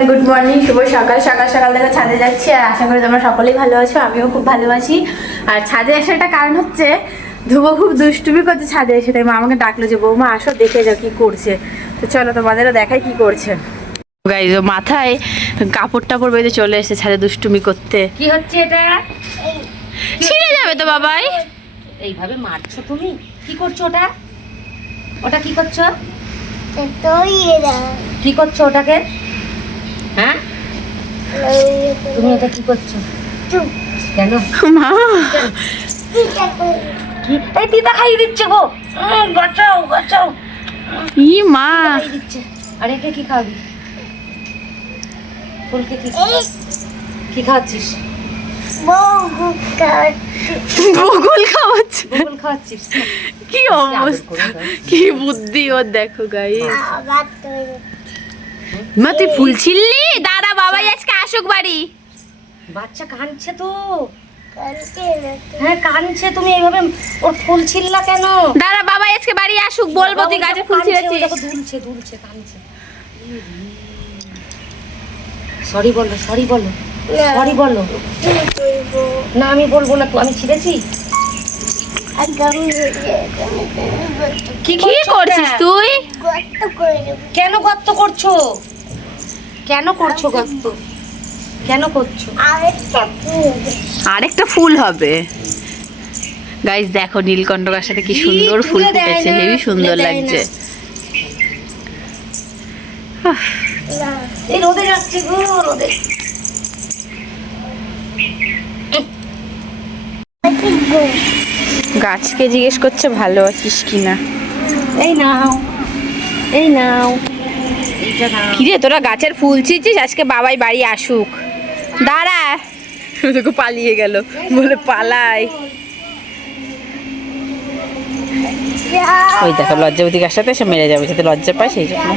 Good morning, শুভ সকাল। সকাল সকাল থেকে ছাদে যাচ্ছি আর আশা করি তোমরা সকলেই ভালো আছো। আমিও খুব ভালো আছি। আর ছাদে আসার একটা কারণ হচ্ছে ধ্রুব খুব দুষ্টুমি করছে ছাদে এসে, তাই মা আমাকে ডাকলো যে বৌমা আসো দেখে যাও কি করছে। তো চলো তোমাদেরও দেখাই কি করছে। গাইজ ও মাথায় কাপড় টাপড় বেঁধে চলে এসেছে ছাদে দুষ্টুমি করতে। কি হচ্ছে এটা? ছিঁড়ে যাবে তো বাবাই। এইভাবে মারছো তুমি? কি করছো ওটা? ওটা কি করছো? কি করছো ওটাকে? হ্যাঁ, তুমি এটা কি করছো? কেন মা কি এই দিদা খাইয়ে দিচ্ছে গো। বাঁচাও বাঁচাও, ই মা খাইয়ে দিচ্ছে। আর একে কি খাওয়াবি? ফুলকে কি কি খাওয়াচ্ছিস? বকুল খাওয়াচ্ছে। বকুল খাওয়াচ্ছিস? কি অবস্থা, কি বুদ্ধি ওর দেখো গাইজ। মা তুই ফুল ছিললি? দাদা বাবাই আজকে আসুক বাড়ি। বাচ্চা কাঁদছে তো। হ্যাঁ কাঁদছে, তুমি এইভাবে ওর ফুল ছিললা কেন? দাদা বাবাই আজকে বাড়ি আসুক, বলবো তুই গাছে ফুল ছিঁড়েছিস। দুলছে দুলছে কাঁদছে। সরি বলো, সরি বলো, সরি বলো। না আমি বলবো না তো, আমি ছিঁড়েছি। কি কি করছিস তুই? কেন গর্ত করছো? কেন করছো গর্ত? কেন করছো? আরেকটা ফুল হবে। গাইস দেখো নীলকণ্ঠ গাছের সাথে কি সুন্দর ফুল ফুটেছে, হেবি সুন্দর লাগছে। এই রোদে যাচ্ছে গো, রোদে। গাছকে জিজ্ঞেস করছে ভালো আছিস কিনা। এই নাও, এই নাও, এইটা নাও। কিরে তোরা গাছের ফুল ছিঁড়ছিস? আজকে বাবাই বাড়ি আসুক। দাঁড়া, তোকে পালিয়ে গেল, বলে পালাই। ওই দেখো লজ্জাবতী গাছ সাথে এসে মেরে যাবে, যাতে লজ্জা পায় সেই জন্য।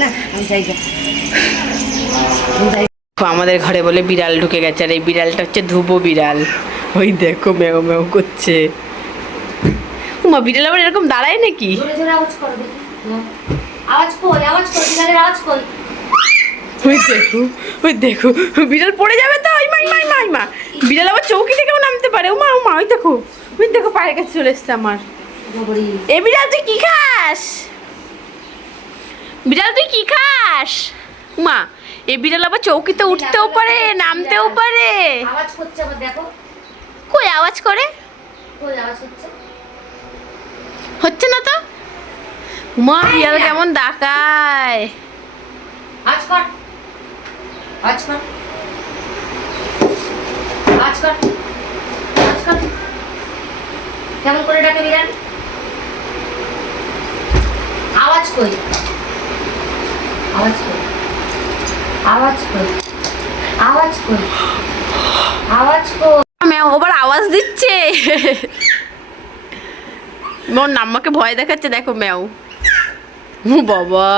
না আমি যাই না। আমাদের ঘরে বলে বিড়াল ঢুকে গেছে, আর এই বিড়ালটা হচ্ছে ধ্রুব বিড়াল। ওই দেখো ম্যাও ম্যাও করছে। উমা বিড়াল আবার এরকম দাঁড়ায় নাকি? জোরে জোরে আওয়াজ করো দেখি। আওয়াজ কই, আওয়াজ কই, বিড়ালের আওয়াজ কই। ওই দেখো, ওই দেখো বিড়াল পড়ে যাবে তো। ওই মাই মাই মাই মা, বিড়াল আবার চৌকি থেকেও নামতে পারে। উমা উমা ওই দেখো, ওই দেখো পায়ের কাছে চলে এসছে আমার। এ বিড়াল তুই কি খাস? বিড়াল তুই কি খাস? উমা এ বিড়াল আবার চৌকিতে উঠতেও পারে, নামতেও পারে। আওয়াজ করছে আবার দেখো। কই আওয়াজ করে? কই আওয়াজ হচ্ছে? হচ্ছে না তো। উমা বিড়াল কেমন ডাকায়। আওয়াজ কর, আওয়াজ কর, আওয়াজ কর, আওয়াজ কর। কেমন করে ডাকে বিড়াল? আওয়াজ কই, আওয়াজ কই, আওয়াজ কই, আওয়াজ কই, আওয়াজ কই। ম্যাও আবার আওয়াজ দিচ্ছে। মোর নাম্মাকে ভয় দেখাচ্ছে, দেখো ম্যাও। ও বাবা,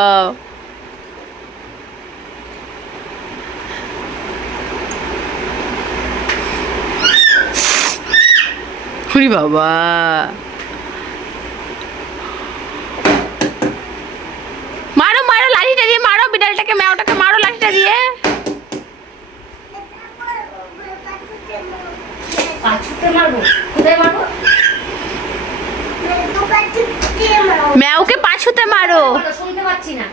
ওরে বাবা। মারো মারো লাঠিটা দিয়ে মারো বিড়ালটাকে, ম্যাওটাকে মারো লাঠিটা দিয়ে। পাঁচুতে মারবো? কোথায় মারবো? ম্যাওকে পাছুতে মারো। শুনতে পাচ্ছি না।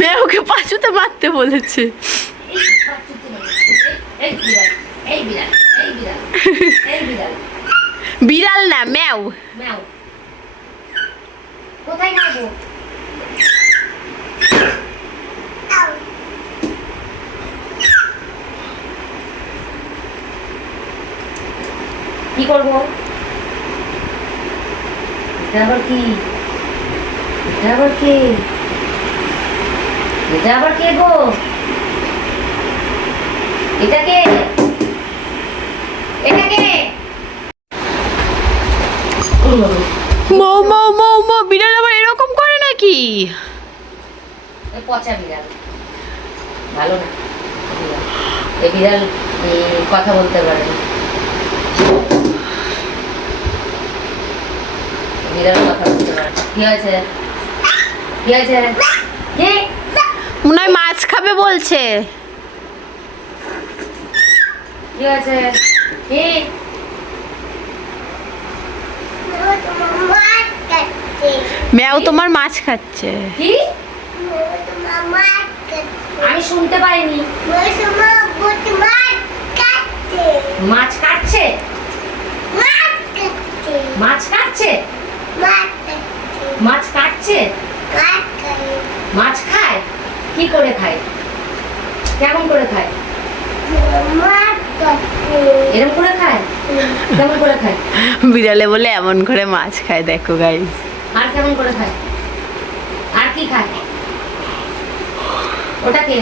ম্যাওকে পাছুতে মারতে বলেছে। এই বিড়াল, এই বিড়াল, এই বিড়াল, এই বিড়াল। বিড়াল না ম্যাও। ম্যাও। কোথায় মারবো? কি করবো? এটা আবার কি? এটা আবার কে? এটা আবার কে গো? এটা কে? এটা কে? মৌ মৌ মৌ মৌ, বিড়াল আবার এরকম করে নাকি? ওই পচা বিড়াল, ভালো না এই বিড়াল। কথা বলতে পারে না। বিড়াল কথা বলতে পারে। কি হয়েছে? কি আছে? কি? মনে হয় মাছ খাবে বলছে। কি আছে? কি? ম্যাও তোমার মাছ খাচ্ছে। কি? আমি শুনতে পাইনি। মাছ কাটছে? মাছ কাটছে? মাছ কাটছে? মাছ খায়? কি করে খায়? কেমন করে খায়? এরকম করে খায়? কেমন করে খায়? বিড়ালে বলে এমন করে মাছ খায়, দেখো গাইস। আর কেমন করে খায়? আর কি খায়? ওটা কে?